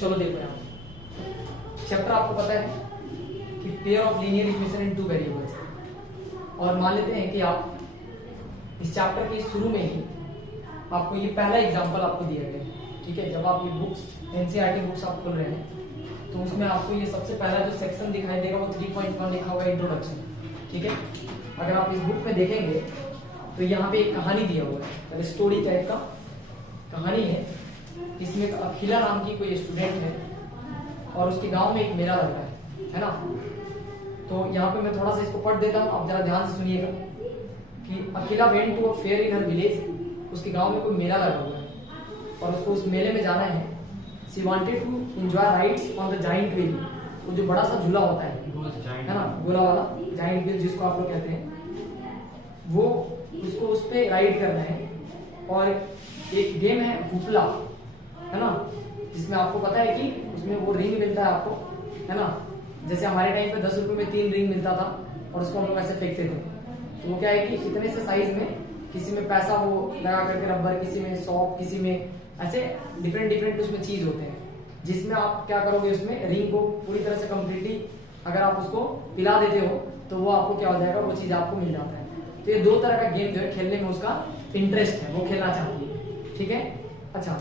चलो देखो यहाँ चैप्टर आपको पता है कि pair of linear equation in two variables, और मान लेते हैं कि आप इस चैप्टर के शुरू में ही आपको ये पहला एग्जांपल आपको दिया गया है, ठीक है। जब आप ये बुक्स एनसीईआरटी बुक्स आप खोल रहे हैं तो उसमें आपको ये सबसे पहला जो सेक्शन दिखाई देगा वो 3.1 लिखा हुआ है, इंट्रोडक्शन, ठीक है। अगर आप इस बुक में देखेंगे तो यहाँ पे एक कहानी दिया हुआ है, स्टोरी टाइप का कहानी है। इसमें एक अखिला नाम की कोई स्टूडेंट है और उसके गांव में एक मेला लग रहा है ना। तो यहाँ पे मैं थोड़ा सा इसको पढ़ देता हूँ, आप जरा ध्यान से सुनिएगा कि Akhila went to a fair in her village. उसके गांव में कोई मेला लगा हुआ है और उसको उस मेले में जाना है। She wanted to enjoy rides on the giant wheel, वो जो बड़ा सा झूला होता है ना, गोला वाला जाइंट व्हील जिसको आप लोग कहते हैं, वो उसको उस पे राइड करना है। और एक गेम है हुपला, है ना, जिसमें आपको पता है कि उसमें वो रिंग मिलता है आपको, है ना। जैसे हमारे टाइम पे 10 रुपए में 3 रिंग मिलता था और उसको हम लोग ऐसे फेंकते थे। तो वो क्या है कि इतने से साइज में, किसी में पैसा वो लगा करके रबर, किसी में सॉप, किसी में ऐसे डिफरेंट उसमें चीज होते हैं, जिसमें आप क्या करोगे, उसमें रिंग को पूरी तरह से कम्प्लीटली अगर आप उसको पिला देते हो तो वो आपको क्या हो जाएगा, वो चीज आपको मिल जाता है। तो ये 2 तरह का गेम जो है खेलने में उसका इंटरेस्ट है, वो खेलना चाहती है, ठीक है। अच्छा,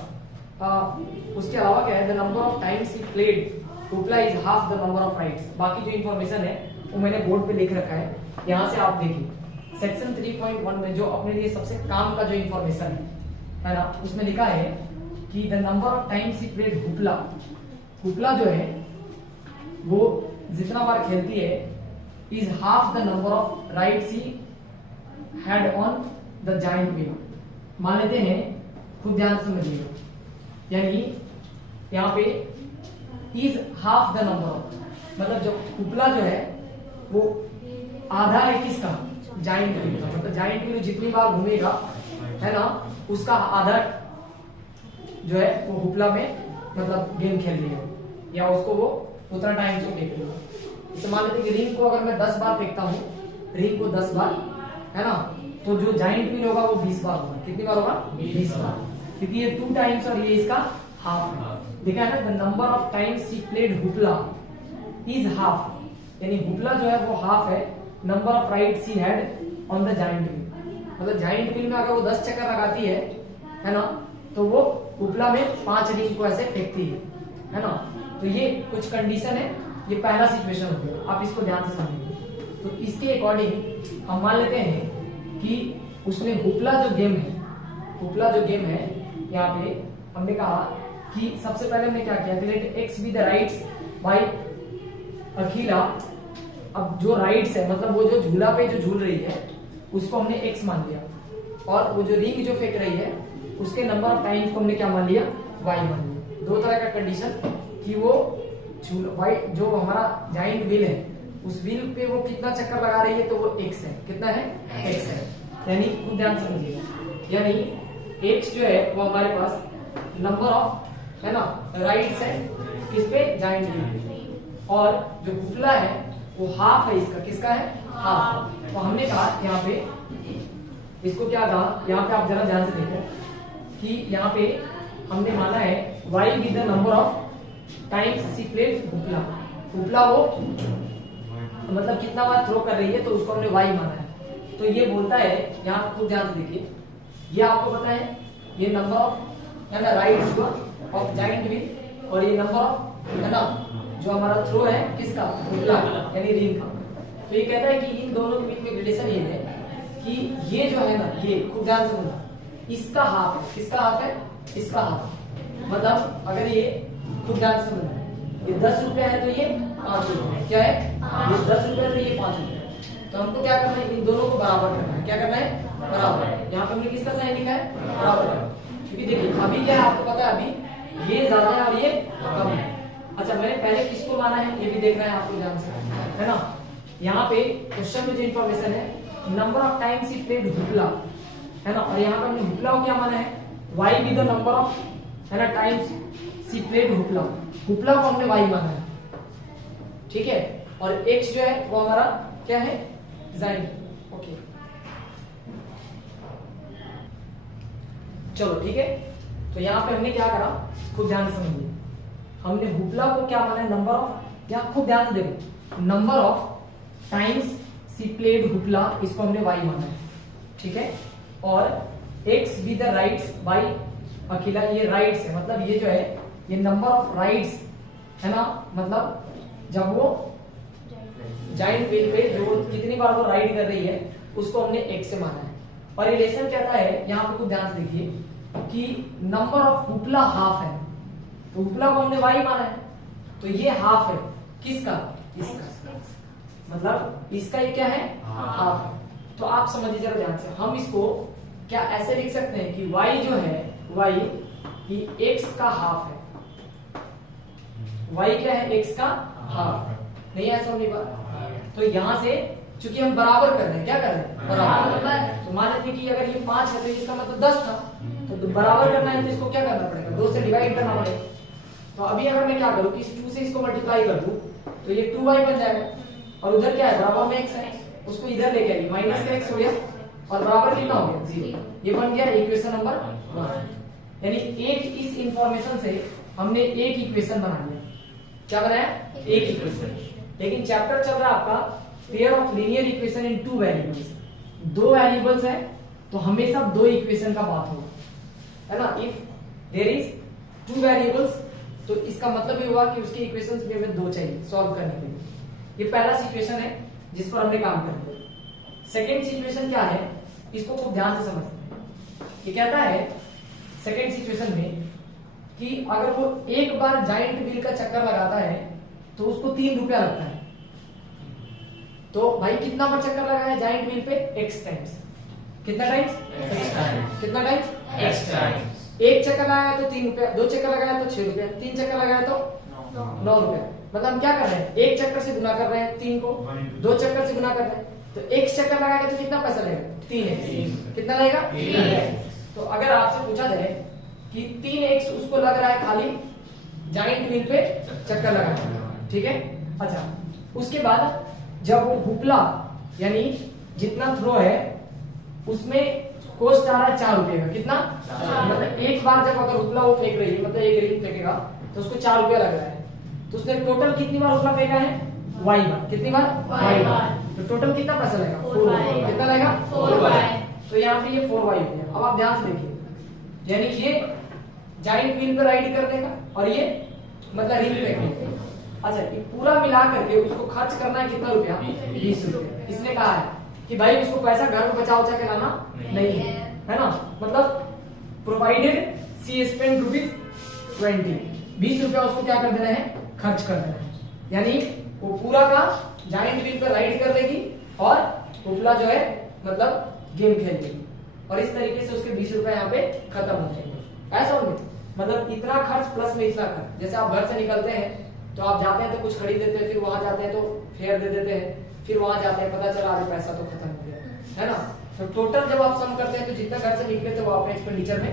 उसके अलावा क्या है, the number of times he played hoopla is half the number of rides. बाकी जो इन्फॉर्मेशन है वो मैंने बोर्ड पे लिख रखा है, यहाँ से आप देखिए। सेक्शन 3.1 में जो अपने लिए सबसे काम का जो इन्फॉर्मेशन है ना, उसमें लिखा है कि the number of times he played hoopla, hoopla जो है वो जितना बार खेलती है is half the number of rides he had on the giant wheel. मान लेते हैं, खुद ध्यान से समझिएगा, यानी यहाँ पे is half the number of, मतलब जो हुपला जो है वो आधा है किसका, जाइंट व्हील का। मतलब जाइंट व्हील जितनी बार घूमेगा, है ना, उसका आधा जो है वो हुपला में मतलब गेम खेल रही है, या उसको वो उतना टाइम से फेंक रही है। इसे मान लेते हैं कि रिंग को अगर मैं 10 बार फेंकता हूँ, रिंग को 10 बार, है ना, तो जो जाइंट व्हील होगा वो 20 बार होगा। कितनी बार होगा, 20 बार, क्योंकि ये 2 टाइम्स और ये इसका हाफ है। देखा है ना, the number of times she played hoopla is half, यानी हुपला जो है वो हाफ है number of rides she had on the giant wheel. मतलब जाइंट व्हील में अगर वो 10 चक्कर लगाती है ना, तो वो हुपला में 5 रिंग को ऐसे फेंकती है ना। तो ये कुछ कंडीशन है, ये पहला सिचुएशन हो गया, आप इसको ध्यान से समझिए। तो इसके अकॉर्डिंग हम मान लेते हैं कि उसने हुपला जो गेम है, हुपला जो गेम है, यहाँ पे हमने कहा कि सबसे पहले हमने क्या किया, let x be the rides by Akhila. अब जो राइट्स है मतलब वो जो झूला पे जो झूल रही है उसको हमने एक्स मान लिया, और वो जो रिंग जो फेंक रही है उसके नंबर ऑफ टाइम्स को हमने क्या मान लिया, वाई मान लिया। 2 तरह का कंडीशन कि वो वाई जो हमारा जाइंट व्हील है उस व्हील पे वो कितना चक्कर लगा रही है, तो वो एक्स है। कितना है, एक्स है। यानी खुद ध्यान समझिएगा, यानी एक्स जो है वो हमारे पास नंबर ऑफ, है ना, राइट्स है किस पे, जाइंट व्हील, और जो हुपला है वो हाफ है इसका, किसका है, हाफ। तो हमने कहा यहाँ पे इसको क्या कहा, यहाँ पे आप जरा ध्यान से देखो कि यहाँ पे हमने माना है y with the number of times she played hoopla. Hoopla वो मतलब कितना बार थ्रो कर रही है, तो उसको हमने y माना है। तो ये बोलता है, यहाँ खुद ध्यान से देखिए, ये आपको पता है ये नंबर ऑफ, है ना, राइड्स ऑफ जाइंट व्हील, और ये नंबर ऑफ, है ना, जो हमारा थ्रो है किसका, हुपला यानी रिंग का। तो ये कहता है कि इन दोनों के बीच में रिलेशन ये है कि ये जो है ना, ये खुद ध्यान से सुनना, इसका हाफ है, किसका हाफ है, इसका हाफ। मतलब अगर ये खुद ध्यान से सुनना, ये 10 रुपए है तो ये 5 रुपए, क्या है, ये 10 रुपए तो ये 5 रुपए। तो हमको क्या करना है, इन दोनों को बराबर करना है। क्या करना है, बराबर। यहाँ पे हमने किसका साइन लिखा है, बराबर। क्योंकि देखिए अभी क्या है, आपको पता है अभी ये ज्यादा है और ये कम है। अच्छा, मैंने पहले किसको माना है ये भी देखना है आपको ध्यान से, है ना। यहाँ पे क्वेश्चन में जो इन्फॉर्मेशन है, number of times he played hoopla, है ना, और यहाँ पे हमने हुपला को क्या माना है, y with the number of, है ना, times she played hoopla. Hoopla को हमने y माना है, ठीक है, और x जो है वो हमारा क्या है, जाइंट। ओके, चलो ठीक है। तो यहाँ पे हमने क्या करा, खुद ध्यान से समझिए। हमने हुपला को क्या माना है, नंबर ऑफ, या खूब ध्यान से देखो, number of times she played hoopla, इसको हमने y माना है, ठीक है। और x with the rides by Akhila, ये राइट्स है, मतलब ये जो है ये नंबर ऑफ राइट्स है ना, मतलब जब वो जाइंट व्हील पे जो कितनी बार वो राइड कर रही है उसको हमने x से माना है। और रिलेशन कहता है, यहाँ पे कुछ ध्यान से देखिए कि नंबर ऑफ हुपला हाफ है, तो हुपला को हमने y माना है, तो ये हाफ है किसका, इसका, मतलब इसका ये क्या है, हाफ है। तो आप समझिए जरा ध्यान से, हम इसको क्या ऐसे लिख सकते हैं कि y जो है y ये x का हाफ है, y क्या है, x का हाफ है, नहीं ऐसा होने पर। तो यहां से चूंकि हम बराबर कर रहे हैं, क्या कर रहे हैं, बराबर, तो मान लेते कि अगर ये 5 है तो इसका मतलब 10 था, तो बराबर करना है तो इसको क्या करना पड़ेगा, 2 से डिवाइड करना पड़ेगा। तो अभी अगर मैं क्या करूं कि इस 2 से इसको मल्टीप्लाई कर दूं तो ये 2y बन जाएगा, और उधर क्या है, बराबर में x है, उसको इधर लेके आइए, माइनस का x हो गया और बराबर कितना हो गया, 0। ये बन गया इक्वेशन नंबर 1। यानी एक इस इंफॉर्मेशन से हमने एक इक्वेशन बना लिया, क्या बनाया, एक इक्वेशन। लेकिन चैप्टर चल रहा है आपका pair of linear equation in 2 variables, 2 variables है तो हमेशा 2 इक्वेशन का बात होगा, है ना। इफ देयर इज 2 वेरिएबल्स तो इसका मतलब ये हुआ कि उसके इक्वेशंस भी हमें 2 चाहिए सॉल्व करने के लिए। ये पहला सिचुएशन है जिस पर हमने काम कर लिया। सेकेंड सिचुएशन क्या है, इसको खूब ध्यान से समझते हैं। ये कहता है सेकेंड सिचुएशन में कि अगर वो एक बार जाइंट व्हील का चक्कर लगाता है तो उसको 3 रुपया लगता है। तो भाई कितना बार चक्कर लगाया है जाइंट व्हील पे, x टाइम्स, कितना टाइम्स, x टाइम्स, कितना टाइम्स, x टाइम्स। एक चक्कर लगाया तो 3 रुपया, 2 चक्कर लगाया तो 6 रुपया, 3 चक्कर लगाया तो 9 रुपया। मतलब हम क्या कर रहे हैं, एक चक्कर से गुना कर रहे हैं 3 को, 2 चक्कर से गुना कर रहे हैं, तो एक चक्कर लगाएंगे तो कितना पैसा लगेगा, 3x, कितना लगेगा, 3x। तो अगर आपसे पूछा जाए कि 3x उसको लग रहा है खाली जाइंट व्हील पे चक्कर लगाने, ठीक है। अच्छा, उसके बाद जब वो हुपला यानी जितना थ्रो है उसमें कॉस्ट आ रहा है 4 रुपए का, कितना, मतलब एक बार जब अगर हुपला वो फेंक रही है, मतलब एक रिंग फेंकेगा तो उसको 4 रुपया लग रहा है, तो उसने टोटल कितनी बार हुपला फेंका है, y बार, कितनी बार, y बार, तो टोटल कितना पैसा लगेगा, 4y, कितना लगेगा, 4y। तो यहाँ पे ये 4y हो गया। अब आप ध्यान से देखिए, यानी ये जाइंट व्हील पे राइड कर देगा और ये मतलब रिंग फेंकेगा। अच्छा, ये पूरा मिला करके उसको खर्च करना है कितना रुपया, 20 रुपया। इसने कहा है कि भाई उसको पैसा घर में बचा उचा के लाना नहीं है ना, मतलब प्रोवाइडेड सी स्पेंड ₹20, 20 रुपया उसको क्या कर देना है, खर्च कर देना है। यानी वो पूरा का जाइंट व्हील पर राइड कर लेगी और हुपला जो है मतलब गेम खेल लेगी, और इस तरीके से उसके 20 रुपए यहाँ पे खत्म हो जाएंगे। ऐसा होंगे, मतलब इतना खर्च प्लस में इतना खर्च। जैसे आप घर से निकलते हैं तो आप जाते हैं तो कुछ खरीद लेते हैं, फिर वहां जाते हैं तो फेयर दे देते हैं, फिर वहां जाते हैं पता चला अरे पैसा तो खत्म हो गया, है ना। तो टोटल जब आप सम करते हैं तो जितना घर से निकले थे वो अपने एक्सपेंडिचर में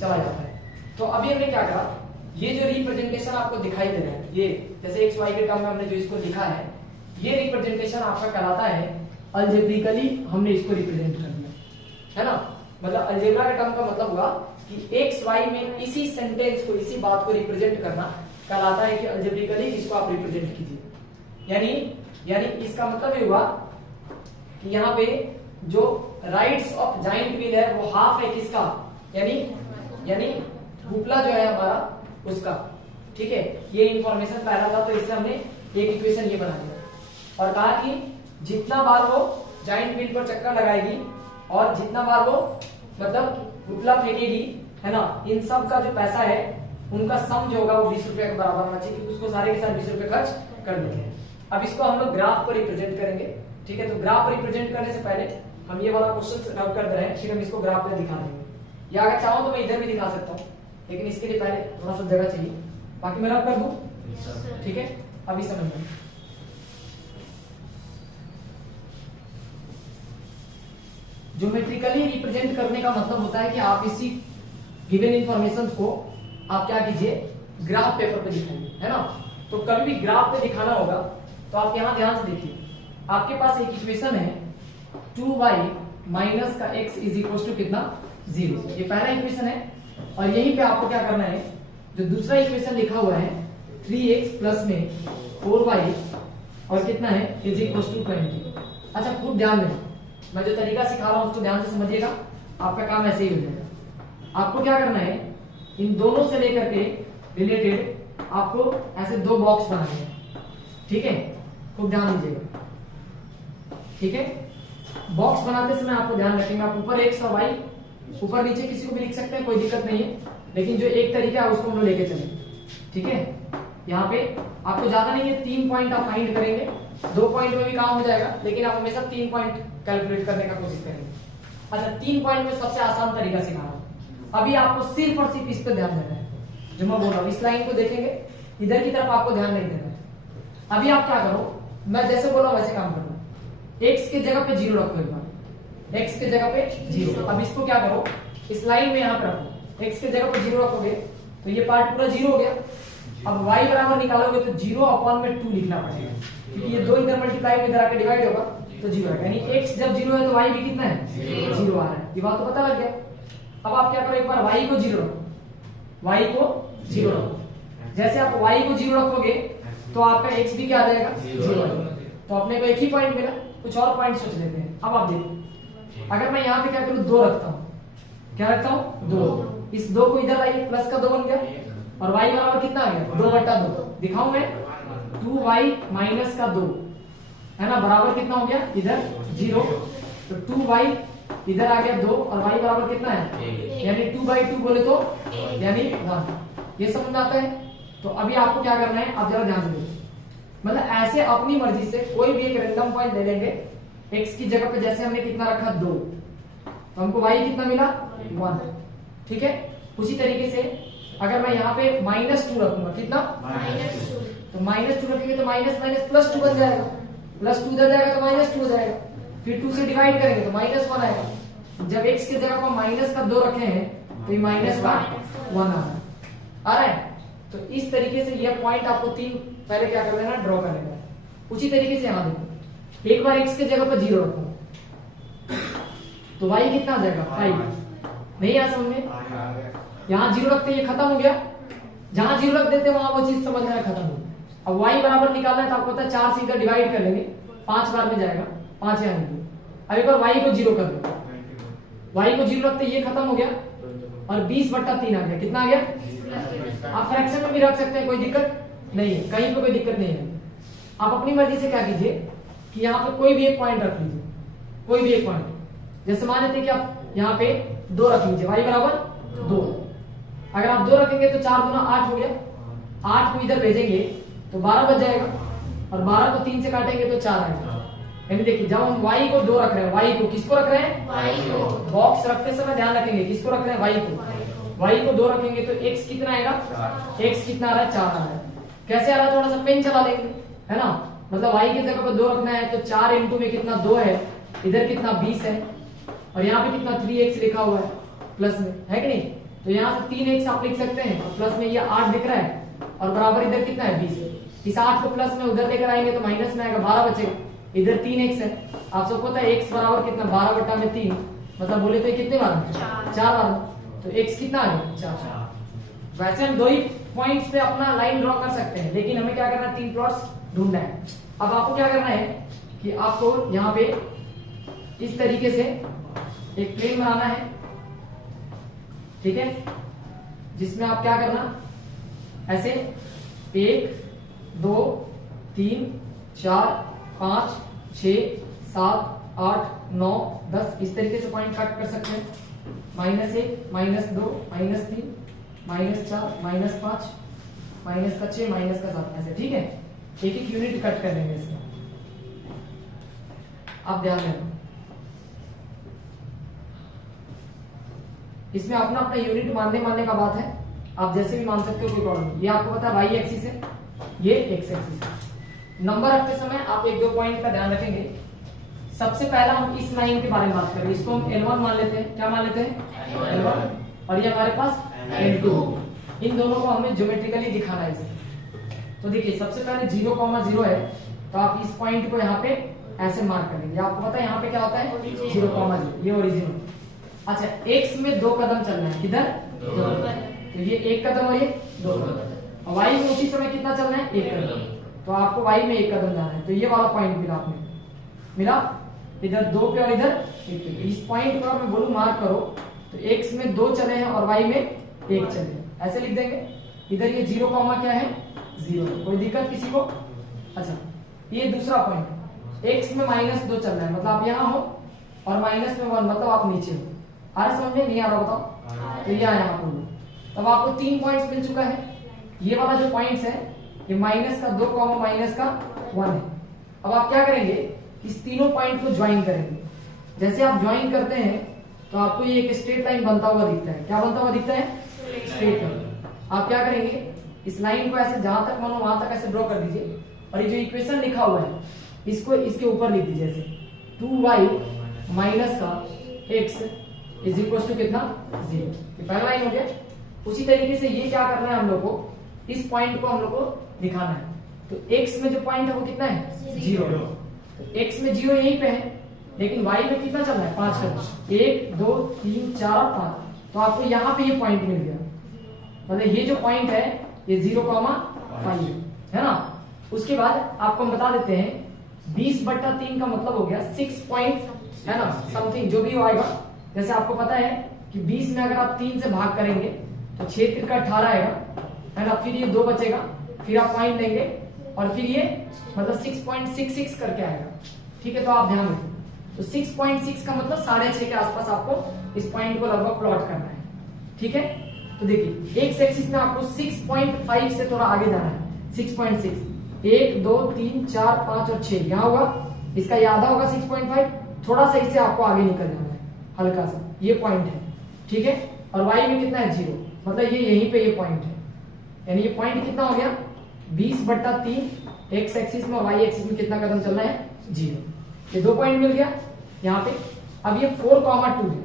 चला जाता है। तो अभी हमने क्या करा, ये जो रिप्रेजेंटेशन आपको दिखाई दे रहा है, ये जैसे एक्स वाई के टर्म में हमने जो इसको लिखा है, ये रिप्रेजेंटेशन आपका कहलाता है अलजेब्रिकली हमने इसको रिप्रेजेंट कर दिया, है ना। मतलब अलजेब्रा के टर्म का मतलब हुआ कि एक्स वाई में इसी सेंटेंस को, इसी बात को रिप्रेजेंट करना कहलाता है कि अलजेब्रिकली इसको आप रिप्रेजेंट कीजिए। यानी इसका मतलब ये हुआ कि यहाँ पे जो राइट्स ऑफ जाइंट व्हील है वो हाफ है किसका, यानी हुपला जो है हमारा उसका, ठीक है। ये इंफॉर्मेशन पहला था, तो इससे हमने एक इक्वेशन ये बना दिया और कहा कि जितना बार वो जाइंट व्हील पर चक्कर लगाएगी और जितना बार वो मतलब हुपला फेंकेगी, है ना, इन सब का जो पैसा है उनका सम जो होगा वो 20 रुपए के बराबर होना चाहिए, क्योंकि उसको सारे के सारे 20 रुपए खर्च कर देंगे। अब इसको हम लोग ग्राफ पर रिप्रेजेंट करेंगे, ठीक है। तो ग्राफ रिप्रेजेंट करने से पहले हम ये वाला क्वेश्चन रब कर दे रहे हैं, फिर हम इसको ग्राफ पे दिखा देंगे, या अगर चाहो तो मैं इधर भी दिखा सकता हूँ, लेकिन इसके लिए पहले थोड़ा सा जगह चाहिए। बाकी मैं रब कर दूं, ठीक है। अभी समझ में, ज्योमेट्रिकली रिप्रेजेंट करने का मतलब होता है कि आप इसी गिवन इंफॉर्मेशन को आप क्या कीजिए, ग्राफ पेपर पे दिखाइए, है ना। तो कभी भी ग्राफ पे दिखाना होगा तो आप यहां ध्यान से देखिए, आपके पास एक इक्वेशन है 2y माइनस का x इज इक्वल टू कितना, 0। ये पहला इक्वेशन है, और यहीं पे आपको क्या करना है, जो दूसरा इक्वेशन लिखा हुआ है 3x प्लस में 4y और कितना है इज इक्वल टू 20। अच्छा खूब ध्यान देना, मैं जो तरीका सिखा रहा हूं उसको ध्यान से समझिएगा, आपका काम ऐसे ही हो जाएगा। आपको क्या करना है, इन दोनों से लेकर के रिलेटेड आपको ऐसे दो बॉक्स बनाने हैं, ठीक है, खूब ध्यान दीजिएगा, ठीक है। बॉक्स बनाते समय आपको ध्यान रखेंगे, आप ऊपर एक्स और वाई ऊपर नीचे किसी को भी लिख सकते हैं, कोई दिक्कत नहीं है, लेकिन जो एक तरीका है उसको हम लोग लेके चलेंगे, ठीक है। यहाँ पे आपको ज्यादा नहीं है, 3 पॉइंट आप फाइंड करेंगे, 2 पॉइंट में भी काम हो जाएगा, लेकिन आप हमेशा 3 पॉइंट कैलकुलेट करने का कोशिश करेंगे। अच्छा 3 पॉइंट में सबसे आसान तरीका सिखा रहा हूं, अभी आपको सिर्फ और सिर्फ इस पे ध्यान देना है, जो मैं बोल रहा हूँ इस लाइन को देखेंगे, इधर की तरफ आपको ध्यान नहीं देना है। अभी आप क्या करो, मैं जैसे बोला वैसे काम करो, x के जगह पे 0 रखो, एक बार x के जगह पे 0। अब इसको क्या करो, इस लाइन में यहाँ पे रखो, x के जगह पे 0 रखोगे तो ये पार्ट पूरा 0 हो गया। अब y बराबर निकालोगे तो 0/2 लिखना पड़ेगा, क्योंकि ये दो इधर मल्टीप्लाई में इधर आके डिवाइड होगा तो 0 आएगा, यानी x जब 0 है तो y भी कितना है 0 आ रहा है, ये बात तो पता लग गया। अब आप क्या करो, एक बार y को 0 रखो, y को 0 रखो, जैसे आप y को 0 रखोगे तो आपका x भी क्या आ जाएगा 0 आ जाएगा, तो अपने को एक ही पॉइंट मिला, कुछ और पॉइंट सोच लेते हैं। अब आप देखो, अगर मैं यहाँ पे क्या करूँ 2 रखता हूँ, क्या रखता हूँ 2, इस 2 को इधर लाइए, प्लस का 2 बन गया, और y बराबर कितना आ गया 2/2, दिखाऊं मैं 2y माइनस का 2 है ना, बराबर कितना हो गया इधर 0, तो 2y इधर आ गया 2 और y बराबर कितना है, यानी 2/2 बोले तो यानी 1, ये समझ आता है। तो अभी आपको क्या करना है, आप जरा ध्यान से देखिए, मतलब ऐसे अपनी मर्जी से कोई भी एक रैंडम पॉइंट ले लेंगे, x की जगह पे जैसे हमने कितना रखा 2, तो हमको y कितना मिला 1, ठीक है। उसी तरीके से अगर मैं यहाँ पे -2 रखूंगा, कितना -2, तो -2 रखेंगे तो माइनस माइनस +2 बन जाएगा, +2 इधर जाएगा तो -2 हो जाएगा, फिर 2 से डिवाइड करेंगे तो -1 आएगा। जब x की जगह पर माइनस का 2 रखे हैं तो ये माइनस का 1 आ रहा है। तो इस तरीके से यह पॉइंट आपको 3 पहले क्या कर लेना, ड्रॉ कर लेना। उसी तरीके से यहाँ देखो, एक बार x के जगह पर 0 रखो तो y कितना आ जाएगा 5, नहीं आ समझ में, यहाँ 0 रखते ये खत्म हो गया, जहां 0 रख देते वहां वो चीज समझ में खत्म हो गया। अब y बराबर निकालना है तो आपको पता है 4 से इधर डिवाइड कर लेंगे, 5 बार में जाएगा, 5 यहाँ निकले। अब एक बार y को 0 कर दो, y को 0 रखते ये खत्म हो गया और 20/3 आ गया, कितना आ गया। आप फ्रैक्शन में भी रख सकते हैं, कोई दिक्कत नहीं है, कहीं पे कोई दिक्कत नहीं है। आप अपनी मर्जी से क्या कीजिए कि यहाँ पे कोई भी एक पॉइंट रख लीजिए, कोई भी एक पॉइंट, जैसे मान लेते हैं कि आप यहाँ पे 2 रख लीजिए, y बराबर 2, अगर आप 2 रखेंगे तो 4 दूना 8 हो गया, 8 को इधर भेजेंगे तो 12 बच जाएगा, और 12 को 3 से काटेंगे तो 4 आएगा। यानी देखिए जब हम y को 2 रख रहे हैं, y को किसको रख रहे हैं, y को, बॉक्स रखते समय ध्यान रखेंगे किसको रख रहे हैं, y को, y को 2 रखेंगे तो x कितना आएगा, x कितना आ रहा है 4 आ रहा है। कैसे आ रहा है, थोड़ा सा पेन चला लेंगे, है ना, मतलब y की जगह पर 2 रखना है तो 4 इंटू में कितना 2 है, इधर कितना 20 है, और यहाँ पे कितना 3x लिखा हुआ है प्लस में, है कि नहीं, तो यहाँ से 3x आप लिख सकते हैं, और प्लस में ये 8 दिख रहा है, और बराबर इधर कितना है 20 है। इस 8 को प्लस में उधर लेकर आएंगे तो माइनस में आएगा, 12 बचेगा, इधर 3x है, आप सबको पता है x बराबर कितना 12/3, मतलब बोले तो कितने बार 4 बार, तो x कितना आ गया 4। वैसे हम 2 ही पॉइंट्स पे अपना लाइन ड्रॉ कर सकते हैं, लेकिन हमें क्या करना है 3 प्लॉट्स ढूंढना है। अब आपको क्या करना है कि आपको यहाँ पे इस तरीके से एक प्लेन बनाना है, ठीक है, जिसमें आप क्या करना ऐसे 1 2 3 4 5 6 7 8 9 10 इस तरीके से पॉइंट कट कर सकते हैं, -1 -2 -3 -4 -5 -6 -7 ऐसे, ठीक है, एक एक यूनिट कट कर लेंगे इसमें, आप ध्यान देना। इसमें अपना अपना यूनिट मानने का बात है, आप जैसे भी मान सकते हो, कोई प्रॉब्लम नहीं। ये आपको पता है वाई एक्सिस है, ये एक्स एक्सिस है। नंबर रखते समय आप 1-2 पॉइंट का ध्यान रखेंगे। सबसे पहला हम इस लाइन के बारे में बात करें, इसको हम L1 मान लेते हैं, क्या मान लेते हैं L1, और ये हमारे पास L2। इन दोनों को हमें ज्योमेट्रिकली दिखाना है इसे। तो देखिए सबसे पहले 0,0 है, तो आप इस पॉइंट को यहाँ पे ऐसे मार्क करेंगे, आपको पता है यहाँ पे क्या होता है 0,0, ये ओरिजिन। अच्छा x में 2 कदम चलना है, किधर 2, तो ये 1 कदम और ये 2 कदम, और y में उसी समय कितना चलना है, 1 कदम। तो आपको y में 1 कदम जाना है, तो ये वाला पॉइंट मिला आपने, मिला इधर 2 पे और इधर 1 पे। इस पॉइंट को मैं बोलूं मार्क करो, तो x में 2 चले हैं और y में 1 चले हैं, ऐसे लिख देंगे। इधर ये 0 कॉमा क्या है, 0, कोई दिक्कत किसी को? अच्छा, ये दूसरा पॉइंट, x में -2 चल रहा है, मतलब आप यहाँ हो, और -1 मतलब आप नीचे हो। आ रहा समझ में, नहीं आ रहा बताओ? तो यहाँ बोलो, तब आपको 3 पॉइंट्स मिल चुका है। ये वाला जो पॉइंट्स है ये -2 -1 है। अब आप क्या करेंगे, इस तीनों पॉइंट को ज्वाइन करेंगे। जैसे आप ज्वाइन करते हैं तो आपको ये एक स्ट्रेट लाइन बनता हुआ दिखता है। क्या बनता हुआ दिखता है? Straight line. आप क्या करेंगे, इस लाइन को ऐसे जहां तक मानो वहां तक ऐसे ड्रॉ कर दीजिए, और ये जो इक्वेशन लिखा हुआ है इसको इसके ऊपर लिख दीजिए, जैसे 2y माइनस का x इज इक्वल टू कितना, 0। ये पहला लाइन हो गया। उसी तरीके से ये क्या करना है, हम लोग को इस पॉइंट को हम लोग को दिखाना है। तो x में जो पॉइंट है वो कितना है, 0। तो x में 0 यहीं पे है, लेकिन y में कितना चल रहा है, 5 कदम, 1 2 3 4 5। तो आपको यहाँ पे ये पॉइंट मिल गया, मतलब ये जो पॉइंट है ये 0,5 है ना। उसके बाद आपको हम बता देते हैं 20/3 का मतलब हो गया 6 पॉइंट, है ना, समथिंग जो भी आएगा। जैसे आपको पता है कि 20 में अगर आप 3 से भाग करेंगे तो 6 × 18 आएगा, है ना। फिर ये 2 बचेगा, फिर आप पॉइंट लेंगे, और फिर ये मतलब 6.66 करके आएगा, ठीक है। तो आप ध्यान रखें, तो 6.6 का मतलब 6.5 के आसपास आपको इस पॉइंट को लगभग प्लॉट करना है, ठीक है। तो देखिए एक्स एक्सिस में आपको 6.5 से थोड़ा आगे जाना है, 6.6, 1 2 3 4 5 और 6 यहाँ होगा, इसका ये आधा होगा 6.5, थोड़ा सा इससे आपको आगे निकल जाना है हल्का सा, ये पॉइंट है, ठीक है। और y में कितना है, 0, मतलब ये यहीं पे ये पॉइंट है, यानी ये पॉइंट कितना हो गया 20/3 एक्स एक्सिस में, और y एक्सिस में कितना कदम चलना है, 0। ये 2 पॉइंट मिल गया यहाँ पे। अब ये 4,2 है,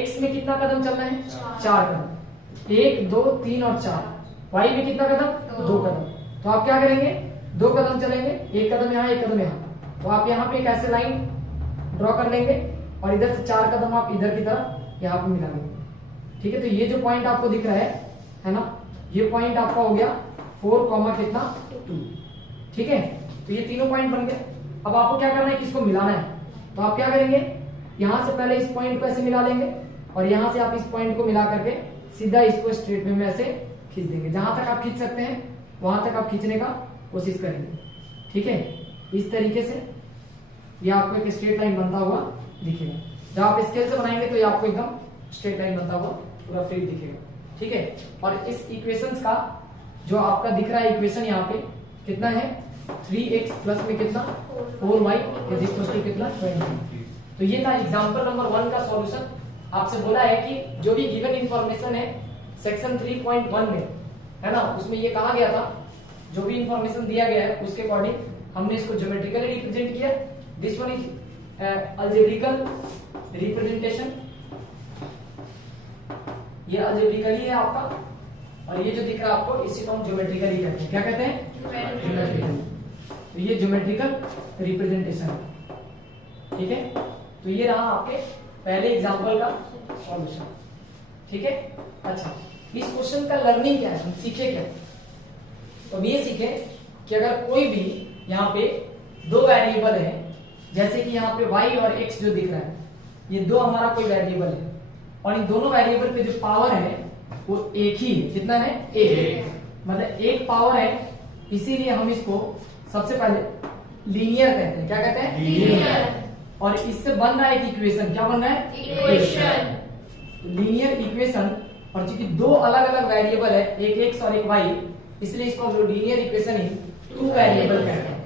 x में कितना कदम चलना है, 4 कदम, 1 2 3 और 4। y में कितना कदम, 2 कदम। तो आप क्या करेंगे, 2 कदम चलेंगे, 1 कदम यहाँ 1 कदम यहाँ। तो आप यहाँ पे एक ऐसे लाइन ड्रॉ कर लेंगे, और इधर से 4 कदम आप इधर की तरफ यहाँ पे मिला लेंगे, ठीक है। तो ये जो पॉइंट आपको दिख रहा है ना, ये पॉइंट आपका हो गया 4,2, ठीक है। तो ये तीनों पॉइंट बन गए। अब आपको क्या करना है, किसको मिलाना है। तो आप क्या करेंगे, यहां से पहले इस पॉइंट को ऐसे मिला लेंगे, और यहां से आप इस पॉइंट को मिला करके सीधा इसको स्ट्रेट वे में ऐसे खींच देंगे। जहां तक आप खींच सकते हैं वहां तक आप खींचने का कोशिश करेंगे, ठीक है। इस तरीके से ये आपको एक स्ट्रेट लाइन बनता हुआ दिखेगा। जब आप स्केल से बनाएंगे तो ये आपको एकदम स्ट्रेट लाइन बनता हुआ पूरा फ्री दिखेगा, ठीक है। और इस इक्वेशंस का जो आपका दिख रहा है इक्वेशन यहाँ पे कितना है, 3x प्लस में कितना 4y इज इक्वल टू कितना 20। तो ये था एग्जांपल नंबर 1 का सॉल्यूशन। आपसे बोला है कि जो भी गिवन इंफॉर्मेशन है सेक्शन 3.1 में, है ना, उसमें ये कहा गया था जो भी इंफॉर्मेशन दिया गया है उसके अकॉर्डिंग हमने इसको ज्योमेट्रिकली रिप्रेजेंट किया। दिस वन इज अलजेब्रिकल रिप्रेजेंटेशन, ये अलजेब्रिकली है आपका, और ये जो दिख रहा है आपको इसी को हम ज्योमेट्रिकली कहते हैं। क्या कहते हैं, ज्योमेट्रिकल। तो ये ज्योमेट्रिकल रिप्रेजेंटेशन है, ठीक है। तो ये रहा आपके पहले एग्जांपल का सॉल्यूशन, ठीक है। अच्छा, इस क्वेश्चन का लर्निंग क्या है, हम सीखे क्या। तो ये सीखे कि अगर कोई भी यहाँ पे 2 वेरिएबल है, जैसे कि यहाँ पे y और x जो दिख रहा है, ये 2 हमारा कोई वेरिएबल है, और इन दोनों वेरिएबल पे जो पावर है वो एक ही है। कितना है, एक, मतलब एक पावर है, इसीलिए हम इसको सबसे पहले लीनियर कहते हैं। क्या कहते हैं, लीनियर। और इससे बन रहा है एक इक्वेशन, क्या बन रहा है, इक्वेशन, लीनियर इक्वेशन। और चूंकि 2 अलग अलग वेरिएबल है, एक x और एक y, इसलिए इसको हम लीनियर इक्वेशन ही 2 वेरिएबल कहते हैं।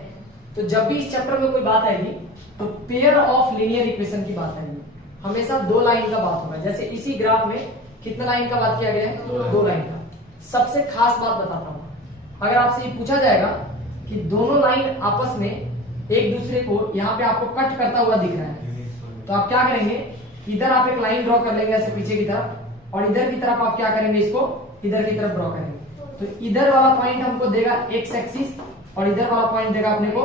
तो जब भी इस चैप्टर में कोई बात आएगी तो पेयर ऑफ लीनियर इक्वेशन की बात आएगी, हमेशा 2 लाइन का बात होगा। जैसे इसी ग्राफ में कितना लाइन का बात किया गया है, 2 लाइन का। सबसे खास बात बताता हूं, अगर आपसे ये पूछा जाएगा कि दोनों लाइन आपस में एक दूसरे को यहाँ पे आपको कट करता हुआ दिख रहा है, तो आप क्या करेंगे, इधर आप एक लाइन ड्रॉ कर लेंगे ऐसे पीछे की तरफ, और इधर की तरफ आप क्या करेंगे, इसको इधर की तरफ ड्रॉ करेंगे। तो इधर वाला पॉइंट हमको देगा x एक्सिस, और इधर वाला पॉइंट देगा अपने को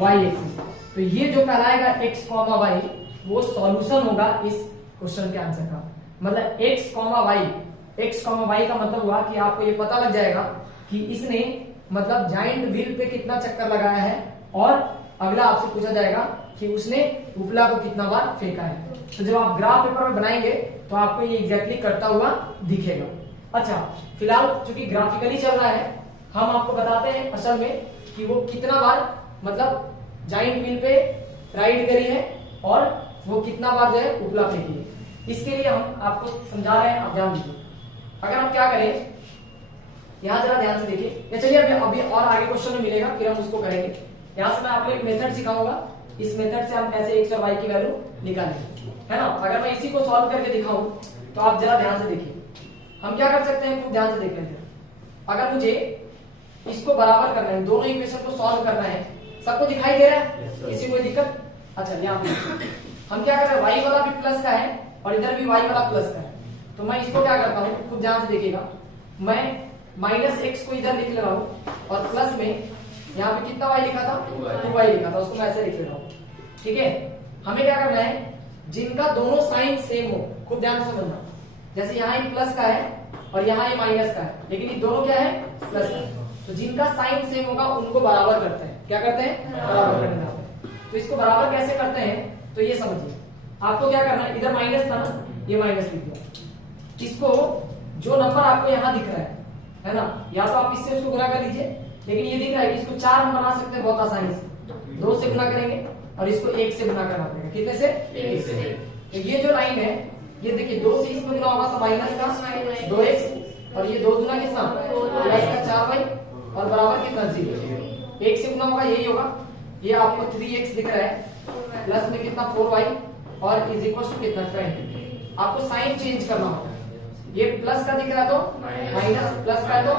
y एक्सिस। तो ये जो कहलाएगा x, y वो सॉल्यूशन होगा इस क्वेश्चन के आंसर का। मतलब x, y का मतलब हुआ कि आपको ये पता लग जाएगा कि इसने मतलब जाइंट व्हील पे कितना चक्कर लगाया है, और अगला आपसे पूछा जाएगा कि उसने उपला को कितना बार फेंका है। तो जब आप ग्राफ पेपर में बनाएंगे तो आपको ये एग्जैक्टली करता हुआ दिखेगा। अच्छा, फिलहाल चूंकि ग्राफिकली चल रहा है, हम आपको बताते हैं असल में कि वो कितना बार मतलब जाइंट व्हील पे राइड करी है और वो कितना बार जो है उपला फेंकी है। इसके लिए हम आपको समझा रहे हैं, आप ध्यान दीजिए। अगर हम क्या करें, यहां जरा ध्यान से देखिए, या चलिए अभी और आगे क्वेश्चन में मिलेगा फिर हम उसको करेंगे। यहां से मैं आपको एक मेथड सिखाऊंगा, इस मेथड से हम कैसे x और y की वैल्यू निकालेंगे, है ना। अगर मैं इसी को सॉल्व करके दिखाऊं तो आप जरा ध्यान से देखिए, हम क्या कर सकते हैं, खूब ध्यान से देख लेते हैं। अगर मुझे इसको बराबर करना है, दोनों इक्वेशन को सॉल्व करना है, सबको दिखाई दे रहा है, किसी कोई दिक्कत? अच्छा, यहाँ पे हम क्या कर रहे हैं, y वाला भी प्लस का है और इधर भी y वाला प्लस का है। तो मैं इसको क्या करता हूँ, खूब ध्यान से देखिएगा, मैं माइनस एक्स को इधर लिख ले रहा हूँ और प्लस में यहाँ पे कितना y लिखा था, 2y लिखा था, उसको मैं ऐसे लिख ले रहा हूँ। ठीक है, हमें क्या करना है, जिनका दोनों साइन सेम हो, खूब ध्यान से समझना। जैसे यहाँ ये प्लस का है और यहाँ ये माइनस का है, लेकिन ये दोनों क्या है, प्लस का। तो जिनका साइन सेम होगा उनको बराबर करते हैं। क्या करते हैं, बराबर करते हैं। तो इसको बराबर कैसे करते हैं, तो ये समझिए। आपको क्या करना है, इधर माइनस था ना, ये माइनस लिख दिया। इसको जो नंबर आपको यहाँ दिख रहा है ना, या तो आप इससे उसको गुना कर लीजिए, लेकिन ये दिख रहा है कि इसको 4 हम बना सकते हैं बहुत आसानी से। 2 से गुना करेंगे और इसको 1 से गुना करना पड़ेगा। कितने से, 1 से। तो ये जो लाइन है, ये देखिए 2 से इसमें गुना होगा तो माइनस का 2x, और ये 2 गुना कितना, प्लस का 4y, और बराबर कितना 0। 1 से गुना होगा यही होगा, ये आपको 3x दिख रहा है, प्लस में कितना 4y, और इज इक्वल टू कितना 20। आपको साइन चेंज करना होगा, ये प्लस का दिख रहा है तो माइनस, प्लस का है तो,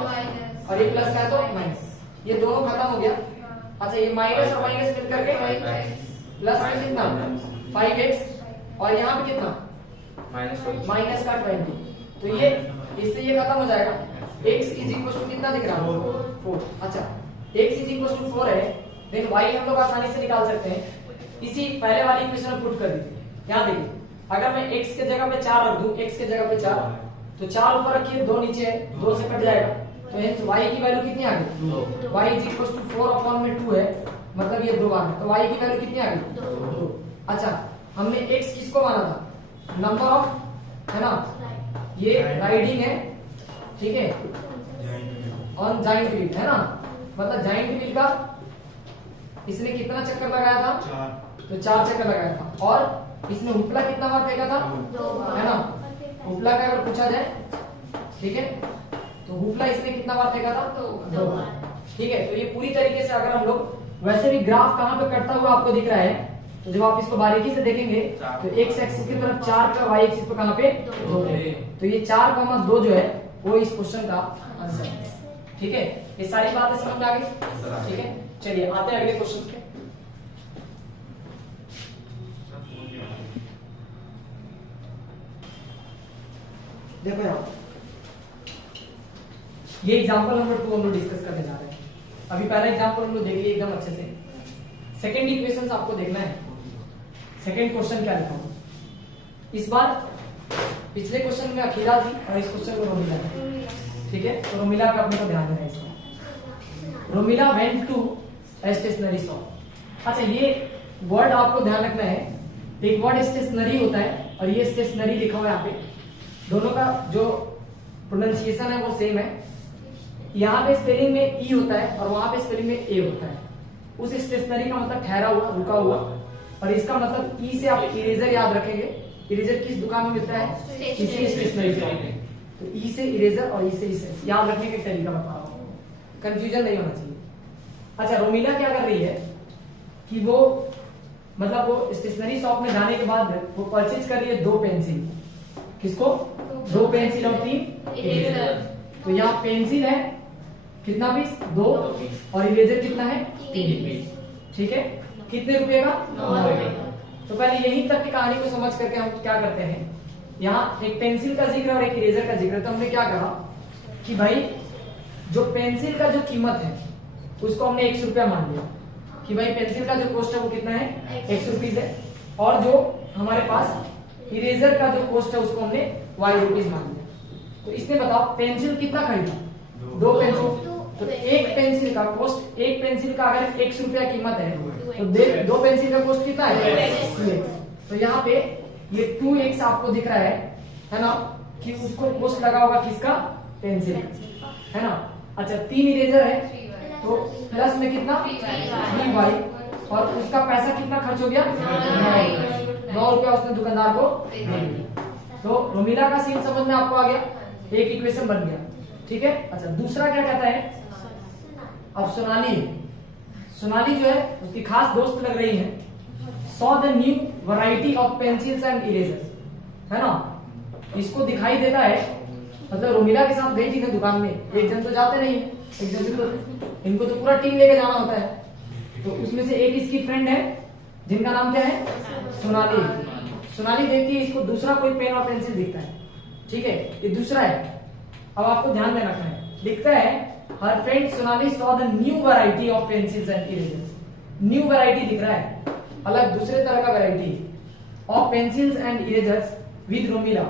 और ये प्लस का है तो माइनस, ये दोनों खत्म हो गया। अच्छा, ये माइनस और माइनस मिल करके प्लस में कितना 5x, और यहाँ पे कितना माइनस का 20। तो ये इससे ये खत्म हो जाएगा। x इज इक्वल टू कितना दिख रहा है, 4। अच्छा, x इज इक्वल टू 4 है, देन y हम लोग आसानी से निकाल सकते हैं। इसी पहले वाली इक्वेशन में पुट कर दीजिए। यहाँ देखिए, अगर मैं x के जगह पे 4 रख दूं, x के जगह पे 4, तो 4 ऊपर रखिए, 2 नीचे है, 2 से कट जाएगा, तो हेंस y की वैल्यू कितनी आ गई, y इज इक्वल टू 4/2 है, मतलब ये 2 बार है, तो y की वैल्यू कितनी आ गई, 2। अच्छा, हमने x किसको माना था, नंबर ऑफ, है ना, ये राइडिंग है, ठीक है, ऑन जाइंट व्हील, है ना, मतलब जाइंट व्हील का इसने कितना चक्कर लगाया था, तो 4 चक्कर लगाया था, और इसने उपला कितना बार फेंका था, 2, है ना। उपला का अगर पूछा जाए, ठीक है, तो उपला इसने कितना बार फेंका था, 2 बार। ठीक है, तो ये पूरी तरीके से अगर हम लोग वैसे भी ग्राफ कहाँ पे कटता हुआ आपको दिख रहा है, तो जब आप इसको बारीकी से देखेंगे तो x एक्सिस की तरफ 4 का, y एक्सिस पे कहाँ पे 2 है, तो ये 4,2 जो है वो इस क्वेश्चन का आंसर है। ठीक है, ये सारी बातें समझ में आ गई। ठीक है, चलिए आते हैं अगले क्वेश्चन पे। देखो यार, ये एग्जांपल नंबर 2 हम लोग डिस्कस करने जा रहे हैं। अभी पहला एग्जांपल हम लोग देख लिए एकदम अच्छे से। सेकंड इक्वेशन आपको देखना है, सेकंड क्वेश्चन क्या लिखा हूं इस बार। पिछले क्वेश्चन में अखीरा थी और इस क्वेश्चन में रोमिला है। ठीक है, तो रोमिला का अपने को ध्यान देना है इसका। Romila went to a stationery shop. अच्छा, ये वर्ड आपको ध्यान रखना है, एक वर्ड स्टेशनरी होता है और ये स्टेशनरी लिखा हुआ है यहाँ पे। दोनों का जो प्रोनाउंसिएशन है वो सेम है। यहाँ पे स्पेलिंग में ई होता है और वहां पे स्पेलिंग में ए होता है। उस स्टेशनरी का मतलब ठहरा हुआ, रुका हुआ, और इसका मतलब ई से आप इरेजर याद रखेंगे। इरेजर किस दुकान में मिलता है, इसी स्टेशनरी शॉप में। तो ई से इरेजर और ई से इसे याद रखने का तरीका बता रहा हूँ, कंफ्यूजन नहीं होना चाहिए। अच्छा, रोमिला क्या कर रही है कि वो मतलब वो स्टेशनरी शॉप में जाने के बाद वो परचेज कर रही है 2 पेंसिल। किसको, 2 पेंसिल और 3 इरेजर। तो यहाँ पेंसिल है कितना पीस, 2, और इरेजर कितना है, 3 पीस। ठीक है, कितने रुपए का, 9 रुपए। तो पहले यही तक की कहानी को समझ करके हम क्या करते हैं, यहाँ एक पेंसिल का जिक्र और एक इरेजर का जिक्र। तो हमने क्या कहा कि भाई जो पेंसिल का जो कीमत है उसको हमने 100 रुपया मान लिया कि भाई पेंसिल का जो कॉस्ट है वो कितना है, 100 रुपीज है, और जो हमारे पास इरेजर का जो कॉस्ट है उसको हमने y रुपीज मान लिया। तो इसने बताओ पेंसिल कितना खरीदा, 2 पेंसिल, एक पेंसिल का कॉस्ट, एक पेंसिल का अगर 100 रुपया कीमत है तो दो पेंसिल का कॉस्ट कितना है 2x। तो यहाँ पे ये 2x आपको दिख रहा है ना, कि उसको कॉस्ट लगा होगा किसका, पेंसिल, है ना। अच्छा 3 इरेजर है तो प्लस में कितना 3y, और उसका पैसा कितना खर्च हो गया 9 रुपया उसने दुकानदार को दे दिया। तो रोमिला का सीन समझ में आपको आ गया, एक इक्वेशन बन गया, ठीक है। अच्छा दूसरा क्या कहता है, अब सोनाली जो है उसकी खास दोस्त लग रही है, saw the new variety of pencils and erasers, है ना। इसको दिखाई देता है, मतलब रोमिला के साथ गई थी ना दुकान में, एक जन तो जाते नहीं है, एक जन से तो इनको तो पूरा टीम लेके जाना होता है। तो उसमें से एक इसकी फ्रेंड है जिनका नाम क्या है सोनाली देखती है इसको दूसरा कोई पेन और पेंसिल दिखता है, ठीक है, ये दूसरा है। अब आपको ध्यान में रखना है, लिखता है हर friend Sonali saw the new variety of pencils and erasers, new variety दिख रहा है, अलग दूसरे तरह का variety of pencils and erasers with Romila,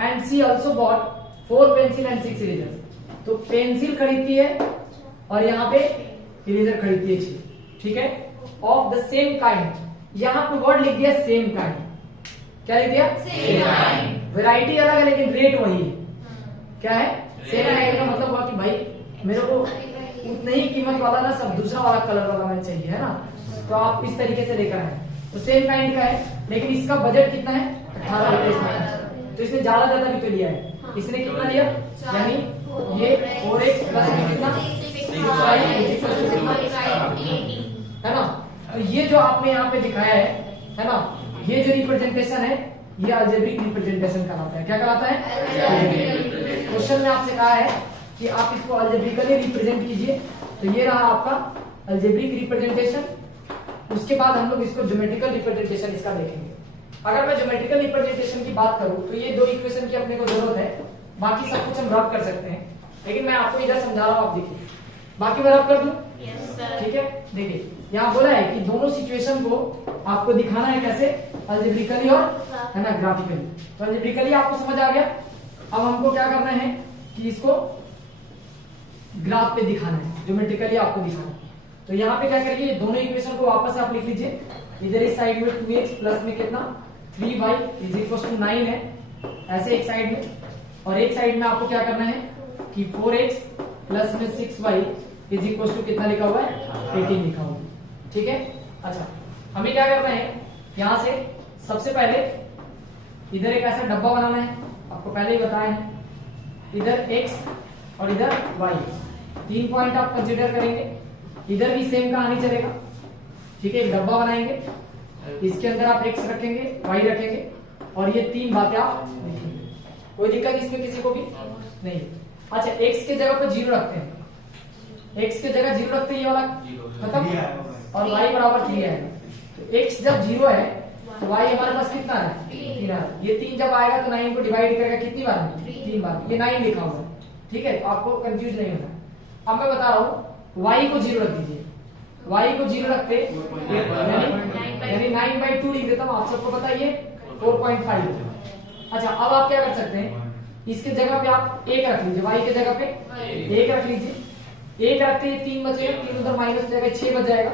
and she also bought 4 pencil and 6 erasers. तो पेंसिल खरीदती है और यहाँ पे इरेजर खरीदती है 6, ठीक है, ऑफ द सेम काइंड। यहाँ पे वर्ड लिख दिया सेम काइंड, क्या लिख दिया सेम काइंड, वैरायटी अलग है लेकिन रेट वही है, क्या है सेम काइंड का मतलब हुआ कि भाई मेरे को उतनी ही कीमत वाला ना सब दूसरा वाला कलर वाला मैंने चाहिए, है ना। तो आप इस तरीके से लेकर आए, तो सेम काइंड का है, लेकिन इसका बजट कितना है 18 रुपए, तो इसने ज्यादा भी तो लिया है, इसने कितना लिया, यानी ये 4x प्लस कितना 6y है ना। तो ये जो आपने यहाँ पे दिखाया है ना, ये जो रिप्रेजेंटेशन है ये अलजेब्रिक रिप्रेजेंटेशन कहलाता है, क्या कहलाता है। क्वेश्चन में आपसे कहा है कि आप इसको अलजेब्रिकली रिप्रेजेंट कीजिए, तो ये रहा आपका अलजेब्रिक रिप्रेजेंटेशन। उसके बाद हम लोग इसको ज्योमेट्रिकल रिप्रेजेंटेशन इसका देखेंगे। अगर मैं ज्योमेट्रिकल रिप्रेजेंटेशन की बात करूं तो ये 2 इक्वेशन की अपने को जरूरत है, बाकी सब कुछ हम रब कर सकते हैं, लेकिन मैं आपको इधर समझा रहा हूं, आप देखिए, बाकी मैं रब कर दूं, ठीक है। देखिए यहाँ बोला है कि दोनों सिचुएशन को आपको दिखाना है कैसे, अलजेब्रिकली और है ना ग्राफिकली। तो अलजेब्रिकली आपको समझ आ गया, अब हमको क्या करना है कि इसको ग्राफ पे दिखाना है, ज्योमेट्रिकली आपको दिखाना है। तो यहाँ पे क्या करिए, दोनों इक्वेशन को वापस आप लिख लीजिए, इधर इस साइड में 2x प्लस में कितना 3y इज इक्वल टू 9 है, ऐसे एक साइड में, और एक साइड में आपको क्या करना है कि 4x प्लस में 6y इज इक्वल टू कितना लिखा हुआ है 18 लिखा हुआ है, ठीक है। अच्छा हमें क्या करना है, यहां से सबसे पहले इधर एक ऐसा डब्बा बनाना है, आपको पहले ही बताया है, इधर x और इधर y, 3 पॉइंट आप कंसीडर करेंगे, इधर भी सेम कहानी चलेगा, ठीक है। एक डब्बा बनाएंगे, इसके अंदर आप x रखेंगे y रखेंगे, और ये 3 बातें आप लिखेंगे, कोई दिक्कत इसमें किसी को भी नहीं। अच्छा x के जगह पर 0 रखते हैं, x के जगह 0 रखते हैं, ये वाला खत्म, और y बराबर 3 है। तो x जब 0 है तो y हमारे पास कितना है 3 है, ये 3 जब आएगा तो 9 को डिवाइड करेगा कितनी बार 3 बार, ये 9 लिखा हुआ है, ठीक है। तो आपको कंफ्यूज नहीं होना। अब मैं बता रहा हूँ y को 0 रख दीजिए, y को 0 रखते यानी 9/2 लिख देता हूँ, आप सबको पता है 4.5। अच्छा अब आप क्या कर सकते हैं, इसके जगह पे आप 1 रख लीजिए, y के जगह पे 1 रख लीजिए, 1 रखते ही 3 बचेगा, 3 उधर माइनस हो जाएगा, 6 बच जाएगा,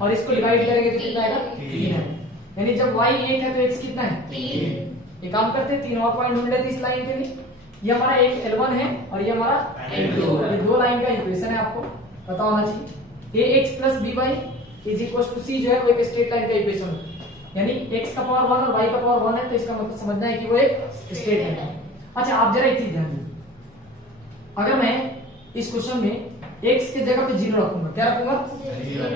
और इसको डिवाइड करेंगे तो कितना आएगा 3 है, यानी जब y 1 है तो x कितना है 3। ये काम करते हैं, 3 और पॉइंट ढूंढ लेते इस लाइन के लिए, ये हमारा एक L1 है और ये हमारा L2 है, ये 2 लाइन का इक्वेशन है, आपको पता होना चाहिए। ax plus by is equal to c जो है वो एक स्ट्रेट लाइन का इक्वेशन है, यानी x का पावर 1 और y का पावर 1 है, तो इसका मतलब समझना है कि वो एक स्ट्रेट लाइन है। अच्छा आप जरा एक चीज ध्यान दीजिए, अगर मैं इस क्वेश्चन में x के जगह पे 0 रखूंगा, क्या रखूंगा,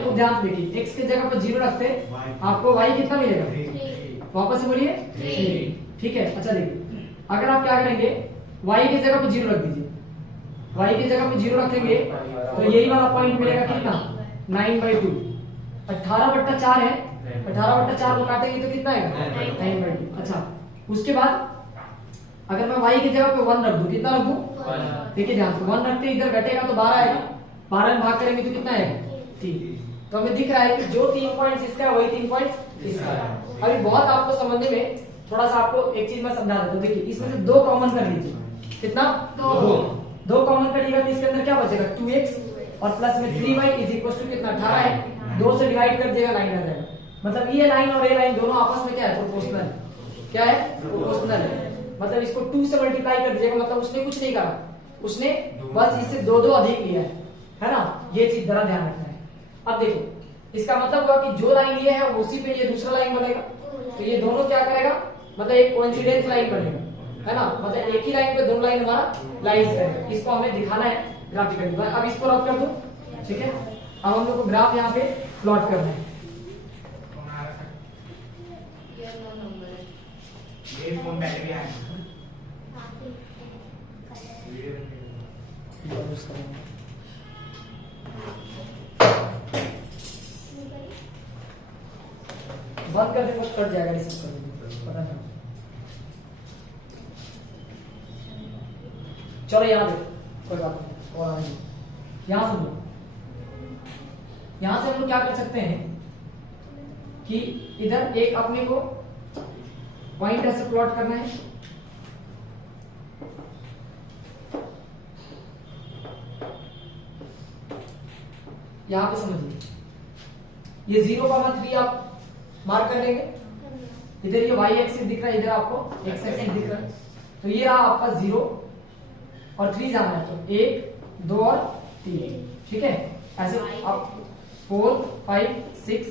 तो ध्यान से देखिए, x के जगह पे 0 रखते आपको y कितना मिलेगा, वापस से बोलिए 3, ठीक है। अच्छा देखिए अगर आप क्या करेंगे, y की जगह पे 0 रख दीजिए, y की जगह पे 0 रखेंगे तो यही वाला पॉइंट मिलेगा कितना 9/2, 18/4 है, 18/4 को काटेंगे तो कितना आएगा 9/2। अच्छा उसके बाद अगर मैं y की जगह पे 1 रख दूं, कितना रख दूं, देखिए ध्यान से 1 रखते इधर घटेगा तो 12 आएगा, 12 में भाग करेंगे तो कितना आएगा 3। तो हमें दिख रहा है कि जो 3 पॉइंट्स इसका है वही 3 पॉइंट्स इसका है। अभी बहुत आपको समझने में थोड़ा सा आपको एक चीज मैं समझा देता हूँ, देखिए इसमें से 2 कॉमन कर लीजिए, कितना 2, दो कॉमन कटिएगा तो इसके अंदर क्या बचेगा 2x और प्लस में 3y इज इक्वल टू कितना 18 है, 2 से डिवाइड कर दिएगा लाइन आ जाएगा। मतलब ये लाइन और ये लाइन दोनों आपस में क्या है प्रोपोर्शनल है, क्या है प्रोपोर्शनल है। मतलब इसको 2 से मल्टीप्लाई कर दीजिएगा, मतलब उसने कुछ नहीं करा, उसने बस इससे 2 2 अधिक लिया है ना, ये चीज जरा ध्यान रखना है। अब देखो इसका मतलब हुआ कि जो लाइन ये है उसी पे ये दूसरा लाइन बनेगा, तो ये दोनों क्या करेगा मतलब एक कोइंसिडेंस लाइन बनेगा है ना, मतलब एक ही लाइन पे दोनों लाइन हमारा लाइज करेगा। इसको हमें दिखाना है ग्राफिकली। अब इसको रब कर दो, ठीक है। अब हम लोग को ग्राफ यहाँ पे प्लॉट करना है। बंद कर दे, कुछ कट जाएगा, रिसीव कर दे, पता नहीं। चलो यहाँ पे कोई बात नहीं, और यहाँ सुन लो। यहां से हम लोग क्या कर सकते हैं कि इधर एक अपने को पॉइंट ऐसे प्लॉट करना है, यहां पे समझिए ये 0,3 आप मार्क कर लेंगे। इधर ये y एक्सिस दिख रहा है, इधर आपको x एक्सिस दिख रहा है, तो ये रहा आपका 0 और 3 जाना है, तो 1 2 और 3, ठीक है। ऐसे आप 4 5 6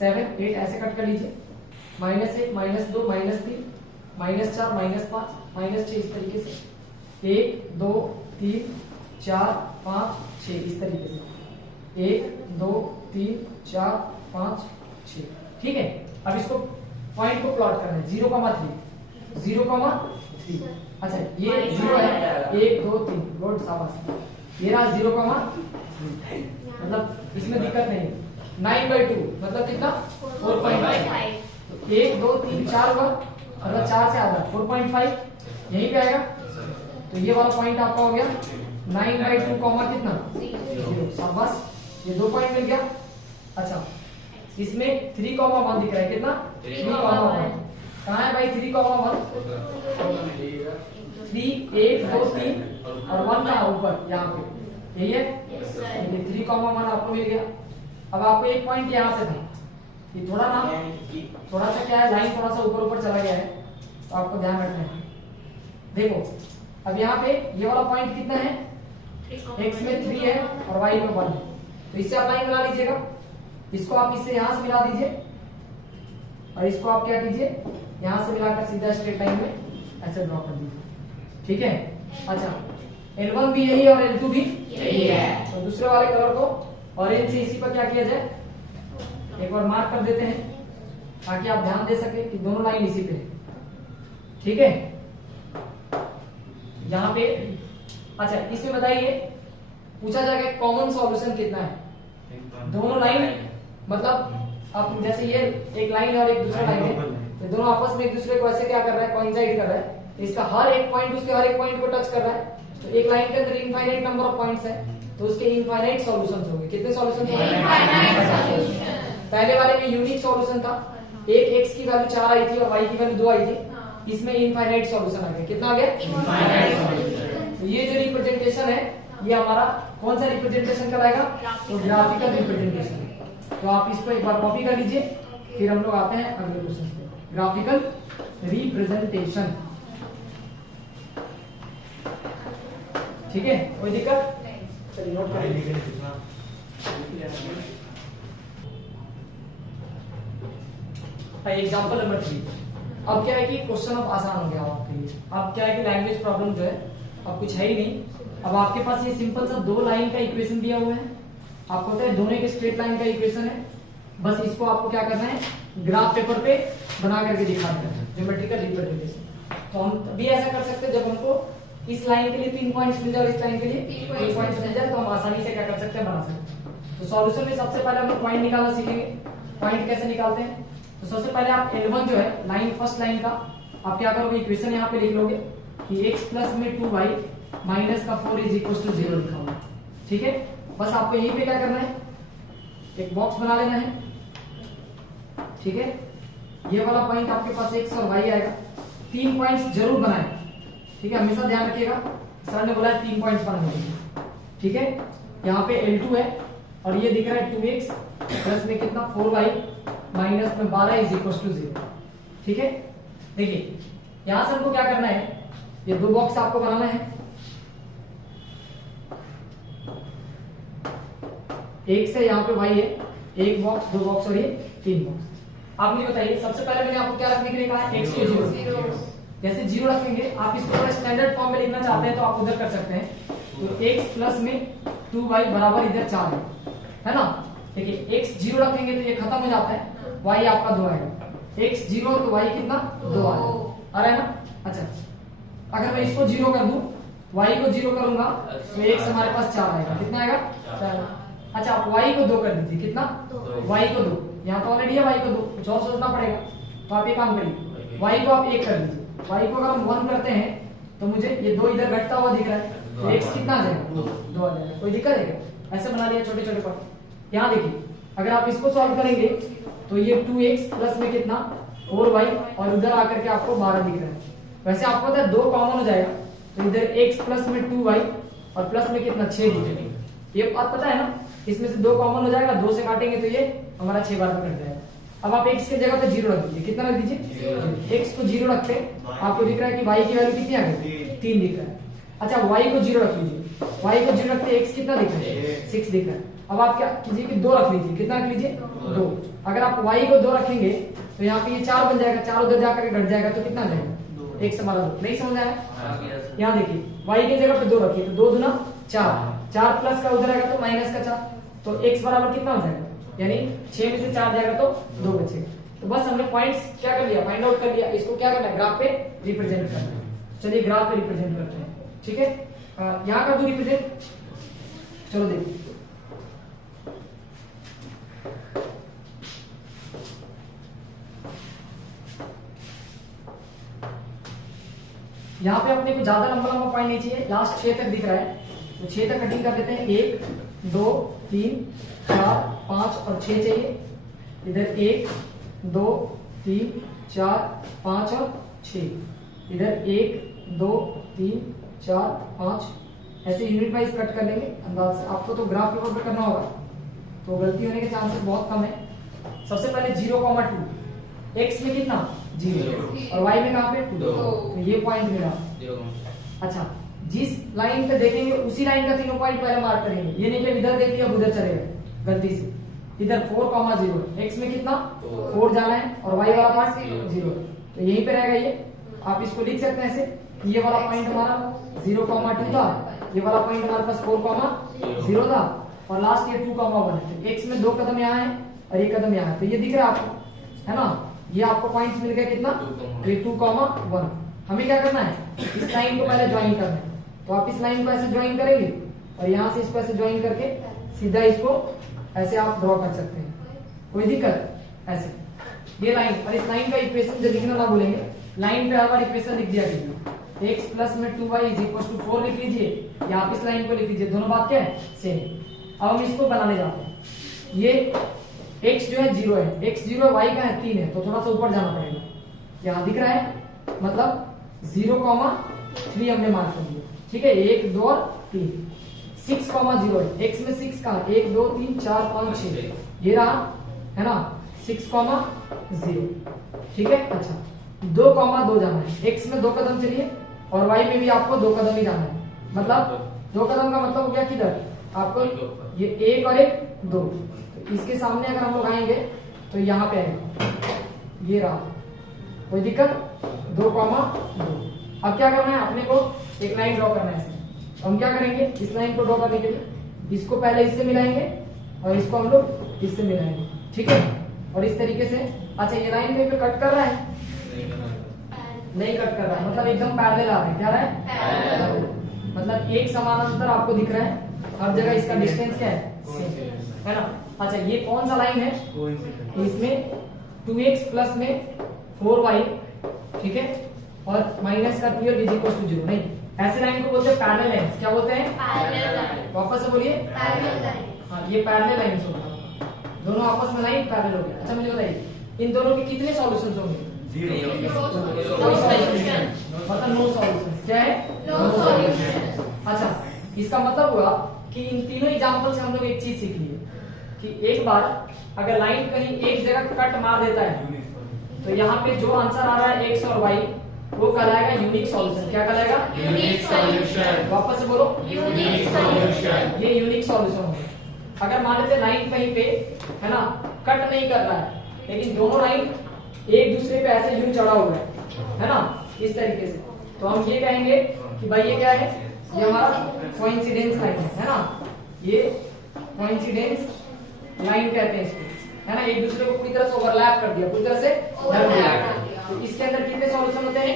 7 8 ऐसे कट कर लीजिए, -1 -2 -3 -4 -5 -6 इस तरीके से, 1 2 3 4 5 6 इस तरीके से, 1 2 3 4 5 6, ठीक है। अब इसको पॉइंट को प्लॉट करना है 0,3 0,3। अच्छा ये 0 है, 1 2 3 गुड शाबाश। ये रहा 0,3, मतलब इसमें दिक्कत नहीं। 9/2 मतलब कितना 4.5, 1 2 3 4 हुआ, मतलब 4 से आधा 4.5 यहीं पे आएगा। तो ये वाला पॉइंट आपका हो गया 9/2 कॉमा कितना 0, शाबाश, ये 2 पॉइंट मिल गया। अच्छा इसमें 3,1 दिख रहा है, कितना 3,1 कहाँ है भाई 3,1, 3 1 2 3 और 1 का ऊपर यहाँ पे, यही है 3,1 आपको मिल गया। अब आपको एक पॉइंट यहाँ से था, ये थोड़ा सा क्या है लाइन थोड़ा सा ऊपर चला गया है, तो आपको ध्यान रखना है। देखो अब यहाँ पे ये वाला पॉइंट कितना है, x में 3 है और y में 1 है, तो इससे आप लाइन बना लीजिएगा। इसको आप इससे यहां से मिला दीजिए और इसको आप क्या कीजिए यहां से मिलाकर सीधा स्ट्रेट लाइन में ऐसे ड्रॉ कर दीजिए, ठीक है। अच्छा L1 भी यही और L2 भी यही है, तो दूसरे वाले कलर को ऑरेंज से इसी पर क्या किया जाए एक बार मार्क कर देते हैं, ताकि आप ध्यान दे सके कि दोनों लाइन इसी पे है, ठीक है। यहाँ पे अच्छा इसमें बताइए पूछा जाएगा कॉमन सॉल्यूशन कितना है, दोनों लाइन मतलब आप जैसे ये एक लाइन और एक दूसरा लाइन है, तो दोनों आपस में एक दूसरे को ऐसे क्या कर रहा है कोइंसाइड कर रहा है, तो इसका हर एक पॉइंट उसके हर एक पॉइंट को टच कर रहा है। तो एक लाइन के अंदर इनफाइनाइट नंबर ऑफ पॉइंट्स है, तो उसके इनफाइनाइट सॉल्यूशंस होंगे। कितने सॉल्यूशंस होंगे, पहले वाले में यूनिक सॉल्यूशन था, एक x की वैल्यू 4 आई थी और y की वैल्यू 2 आई थी, इसमें इनफाइनाइट सॉल्यूशन आ गया, कितना आ गया इनफाइनाइट सॉल्यूशन। तो ये जो रिप्रेजेंटेशन है ये हमारा कौन सा रिप्रेजेंटेशन कराएगा, तो ग्राफिकल रिप्रेजेंटेशन। तो आप इसको एक बार कॉपी कर लीजिए, फिर हम लोग आते हैं अगले क्वेश्चन पे। ग्राफिकल रिप्रेजेंटेशन, ठीक है, कोई दिक्कत, चलिए नोट कर लीजिए। Example number 3। अब क्या है कि क्वेश्चन अब आसान हो गया आपके लिए। अब क्या है कि लैंग्वेज प्रॉब्लम जो है अब कुछ है ही नहीं। अब आपके पास ये सिंपल सा 2 लाइन का इक्वेशन दिया हुआ है, आपको पता है दोनों के स्ट्रेट लाइन का इक्वेशन है, बस इसको आपको क्या करना है ग्राफ पेपर पे बना करके दिखाना है, ज्योमेट्रिकल रिप्रेजेंटेशन। तो हम तभी ऐसा कर सकते हैं जब हमको इस लाइन के लिए 3 पॉइंट्स मिल जाए और इस लाइन के लिए 3 पॉइंट्स मिल जाए, तो हम आसानी से क्या कर सकते हैं बना सकते हैं। तो सॉल्यूशन में सबसे पहले हम लोग पॉइंट निकालना सीखेंगे। पॉइंट कैसे निकालते हैं, तो सबसे पहले आप L1 जो है लाइन फर्स्ट लाइन का आप क्या करोगे इक्वेशन यहाँ पे लिख लोगे कि x प्लस में 2y माइनस का 4 इज इक्वल टू 0 लिखा हुआ, ठीक है। बस आपको यहीं पे क्या करना है एक बॉक्स बना लेना है, ठीक है। ये वाला पॉइंट आपके पास x और y आएगा, 3 पॉइंट्स जरूर बनाएं, ठीक है, हमेशा ध्यान रखिएगा सर ने बोला है 3 पॉइंट्स बनाने, ठीक है। यहाँ पे L2 है और ये दिख रहा है 2x प्लस में कितना 4y माइनस में 12 इज इक्वल टू 0, ठीक है। देखिए यहां से हमको क्या करना है, ये दो बॉक्स आपको बनाना है, एक से यहाँ पे y है, एक बॉक्स, दो बॉक्स और ये 3 बॉक्स। आप मुझे बताइए सबसे पहले मैंने आपको क्या रखने के लिए कहा है, x को 0, जैसे 0 रखेंगे। आप इसको थोड़ा स्टैंडर्ड फॉर्म में लिखना चाहते हैं तो आप उधर कर सकते हैं। तो x प्लस में 2y बराबर इधर 4 है ना। देखिए x 0 रखेंगे तो ये खत्म हो जाता है, y आपका 2 आएगा, x 0 तो y कितना 2 आ रहा है ना। अच्छा अगर मैं इसको 0 कर दूं, y को 0 करूंगा तो x हमारे पास 4 आएगा, कितना आएगा 4। अच्छा आप y को 2 कर दीजिए, कितना y को 2, यहाँ तो ऑलरेडी है y को 2, कुछ और सोचना पड़ेगा। तो आप ये काम करिए, y को आप 1 कर दीजिए, y को अगर हम 1 करते हैं तो मुझे ये 2 इधर घटता हुआ दिख रहा है, तो x कितना आ जाएगा 2 आ जाएगा। कोई दिक्कत है क्या, ऐसे बना लिया छोटे छोटे पॉइंट। यहाँ देखिए अगर आप इसको सॉल्व करेंगे तो ये 2x प्लस में कितना 4y और उधर आकर के आपको 12 दिख रहा है। वैसे आपको पता है 2 कॉमन हो जाएगा तो इधर x प्लस में 2y और प्लस में कितना 6 दिखेगा, ये बात पता है ना। इसमें से 2 कॉमन हो जाएगा, 2 से काटेंगे तो ये हमारा 6 बार कट जाएगा। अब आप x की जगह पे 0 रख दीजिए, कितना रख दीजिए, x को 0 रखते आपको दिख रहा है कि y की वैल्यू कितनी आ गई 3 दिख रहा है। अच्छा y को 0 रख लीजिए, y को 0 रखते x कितना दिख रहा है 6 दिख रहा है। अब आप क्या कीजिए कि 2 रख लीजिए, कितना रख लीजिए 2। अगर आप y को 2 रखेंगे तो यहाँ पे ये 4 बन जाएगा, 4 उधर जाकर घट जाएगा तो कितना जाएगा 1 से हमारा 2। नहीं समझ आया। यहाँ देखिए y की जगह पे 2 रखिए तो 2 दूना 4, 4 प्लस का उधर आएगा तो माइनस का 4, तो x बराबर कितना हो जाएगा, यानी 6 में से 4 जाएगा तो 2 बचेगा। तो बस हमने पॉइंट्स क्या कर लिया, फाइंड आउट कर लिया। इसको क्या करना है, ग्राफ पे रिप्रेजेंट करना है। चलिए ग्राफ पे रिप्रेजेंट करते हैं, ठीक है। यहाँ का दो रिप्रेजेंट, चलो देखिए यहाँ पे अपने को ज्यादा लंबा लंबा पॉइंट नहीं चाहिए, लास्ट 6 तक दिख रहा है तो 6 तक कटिंग कर देते हैं। 1 2 3 4 5 और 6 चाहिए, इधर 1 2 3 4 5 और 6, इधर 1 2 3 4 5, ऐसे यूनिट वाइज कट कर लेंगे अंदाज से। आपको तो ग्राफ पेपर पे करना होगा तो गलती होने के चांसेस बहुत कम है। सबसे पहले 0,2, x में कितना 0 और y में कहाँ पे 2, तो ये पॉइंट मिला। अच्छा जिस लाइन पे देखेंगे उसी लाइन का तीनों पॉइंट पहले मार्क करेंगे, ये नहीं कि इधर देख लिया उधर चलेगा गलती से। इधर 4,0, x में कितना 4 जाना है और y वाला पार्ट 0, तो यहीं पे रहेगा ये। आप इसको लिख सकते हैं ऐसे, ये वाला पॉइंट हमारा 0,2 था, ये वाला पॉइंट हमारे पास 4,0 था और लास्ट ये 2,1 है। x में 2 कदम यहाँ है और ये कदम यहाँ है, तो ये दिख रहा है आपको, है ना। ये आपको पॉइंट्स मिल गया कितना 2,1। हमें क्या करना है, इस लाइन को पहले ज्वाइन करना है, तो आप इस लाइन को ऐसे ज्वाइन करेंगे और यहाँ से इसको ऐसे ज्वाइन करके सीधा इसको ऐसे आप ड्रॉ कर सकते हैं, कोई दिक्कत ऐसे। ये लाइन और इस लाइन का इक्वेशन जो लिखना ना भूलेंगे, लाइन पे हमारा इक्वेशन लिख दिया गया, x प्लस में 2y इज इक्वल टू 4 लिख लीजिए, या आप इस लाइन को लिख लीजिए, दोनों बात क्या है सेम। अब हम इसको बनाने जाते हैं। ये x जो है 0 है, x 0 है, y का है 3 है, तो थोड़ा सा ऊपर जाना पड़ेगा। यहाँ दिख रहा है, मतलब 0,3 हमने मार्क कर दिया, ठीक है। 1 2 और 3, 6,0 है, x में 6 कहाँ 1 2 3 4 5 6, ये रहा है ना 6,0, ठीक है। अच्छा 2,2 जाना है, x में 2 कदम चलिए और y में भी आपको 2 कदम ही जाना है, मतलब 2 कदम का मतलब हो गया किधर आपको ये 1 और 1 2, तो इसके सामने अगर हम लोग आएंगे तो यहाँ पे आएगा, ये रहा, कोई दिक्कत 2,2। अब क्या करना है, अपने को एक लाइन ड्रॉ करना है। हम क्या करेंगे, इस लाइन को ड्रॉ करने के लिए इसको पहले इससे मिलाएंगे और इसको हम लोग इससे मिलाएंगे, ठीक है। और इस तरीके से, अच्छा ये लाइन में कट कर रहा है, नहीं कट कर रहा है, मतलब एकदम पैरेलल आ रहा है, क्या रहा है मतलब एक समानांतर आपको दिख रहा है, हर जगह इसका डिस्टेंस क्या है ना। अच्छा ये कौन सा लाइन है, इसमें 2x प्लस में 4y, ठीक है, और माइनस का 12 इज इक्वल टू 0। नहीं, ऐसे लाइन को बोलते हैं पैरेलल लाइंस। क्या बोलते हैं, पैरेलल लाइन। वापस से बोलिए, पैरेलल लाइन। हाँ ये पैरेलल लाइंस होता है, दोनों आपस में लाइन पैरेलल हो गया। अच्छा मुझे बताइए इन दोनों के कितने सॉल्यूशंस होंगे, 0 मतलब नो सॉल्यूशंस। क्या है, नो सॉल्यूशंस। इसका मतलब हुआ कि इन तीनों एग्जांपल से हम लोग एक चीज सीख लिए कि एक बार अगर लाइन कहीं एक जगह कट मार देता है तो यहाँ पे जो आंसर आ रहा है x और y वो कहलाएगा यूनिक सॉल्यूशन। क्या कहलाएगा? Unique solution. वापस से बोलो, यूनिक सॉल्यूशन। ये यूनिक सॉल्यूशन होगा। अगर मान लेते लाइन कहीं पे है ना कट नहीं कर रहा है लेकिन दोनों लाइन एक दूसरे पे ऐसे यूं चढ़ा हुआ है ना, इस तरीके से, तो हम ये कहेंगे कि भाई ये क्या है, ये हमारा कोइंसिडेंस लाइन है ना, ये कोइंसिडेंस लाइन कहते हैं इसको, है ना, एक दूसरे को पूरी तरह से ओवरलैप कर दिया, पूरी तरह से ओवरलैप। तो इसके अंदर कितने सॉल्यूशन होते हैं?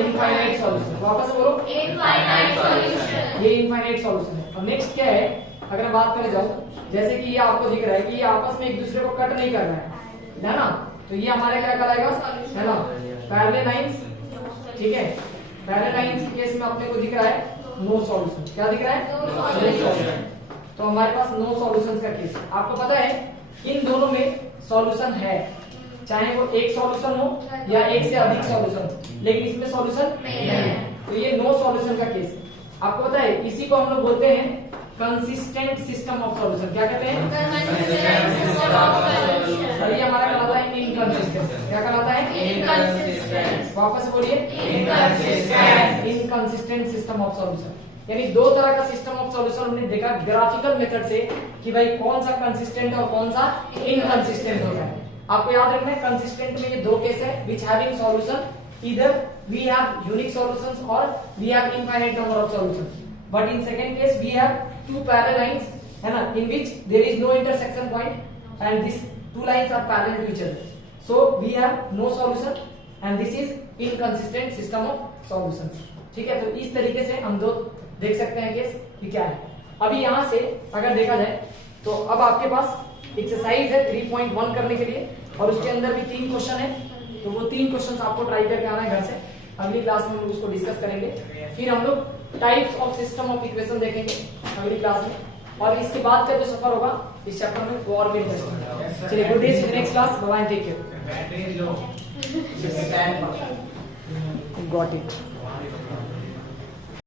Infinite solution. वापस बोलो, इनफाइनाइट सॉल्यूशन। ये इनफाइनाइट सॉल्यूशन है। अब नेक्स्ट क्या है, अगर मैं बात करने जाऊं, जैसे कि ये आपको दिख रहा है कि ये आपस में एक दूसरे को कट नहीं कर रहा है ना, तो ये हमारे क्या कहलाएगा, है ना, पैरेलल लाइंस। ठीक है, पैरेलल लाइंस के केस में अपने को दिख रहा है नो सॉल्यूशन। क्या दिख रहा है? No solution. तो हमारे पास नो सॉल्यूशंस का केस। आपको पता है इन दोनों में सॉल्यूशन है, चाहे वो एक सॉल्यूशन हो या एक से अधिक सॉल्यूशन हो, लेकिन इसमें सॉल्यूशन नहीं है, तो ये नो सॉल्यूशन का केस है। आपको पता है इसी को हम लोग बोलते हैं कंसिस्टेंट सिस्टम ऑफ सॉल्यूशन। क्या कहते हैं? और ये हमारा कहलाता है इनकंसिस्टेंट। क्या कहलाता है? इनकंसिस्टेंट। वापस से बोलिए, इनकंसिस्टेंट सिस्टम ऑफ सॉल्यूशन। यानी दो तरह का सिस्टम ऑफ सॉल्यूशन हमने देखा ग्राफिकल मेथड से कि भाई कौन सा कंसिस्टेंट और कौन सा इनकंसिस्टेंट होता है। आपको याद रखना है कंसिस्टेंट में ये दो केस है, which having solution either we have unique solutions or we have infinite number of solutions, but in second case we have two parallel lines, है ना, in which there is no intersection point and these two lines are parallel to each other, so we have no solution and this is inconsistent system of solutions। ठीक है, तो इस तरीके से हम दो देख सकते हैं केस कि क्या है। अभी यहां से अगर देखा जाए तो अब आपके पास एक्सरसाइज है 3.1 करने के लिए और उसके अंदर भी 3 क्वेश्चन है, तो वो 3 क्वेश्चंस आपको ट्राई करके आना है घर से। अगली क्लास में हम लोग उसको डिस्कस करेंगे, फिर हम लोग types of system of equation देखेंगे अगली क्लास में, और इसके बाद का जो सफर होगा इस चैप्टर में वो और भी इंटरेस्टिंग। चलिए, good day, see you next class, bye bye, take care. Got it.